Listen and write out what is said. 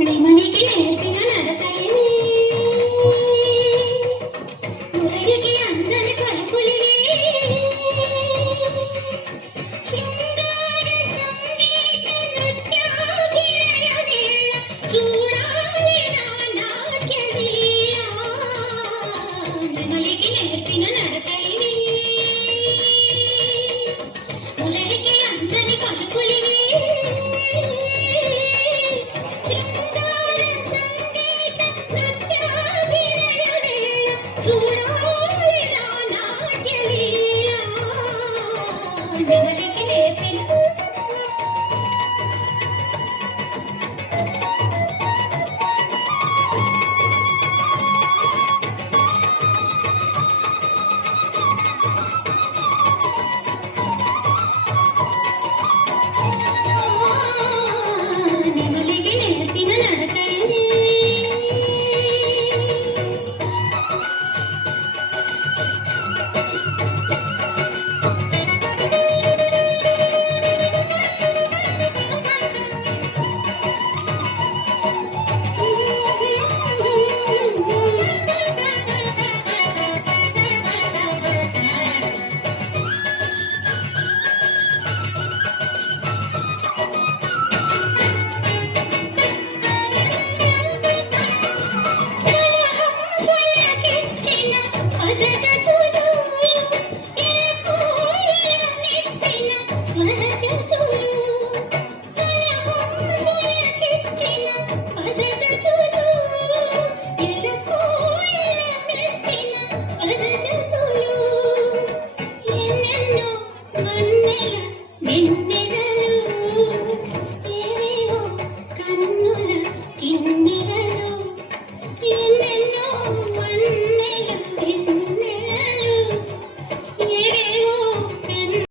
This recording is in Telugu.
నెమలికి నేర్పిన నడకలివి మురళికి అందరి పలుకులివి శృంగార సంగీత నృత్యాభినయమేళ చూడాలి నా నాట్యలీల నెమలికి నేర్పిన నడకలివి మురళికి అందరి పలుకులివి నెమలికి నేర్పిన నెమలికి నేర్పిన నడకలివి ఎన్నెన్నో వన్నెల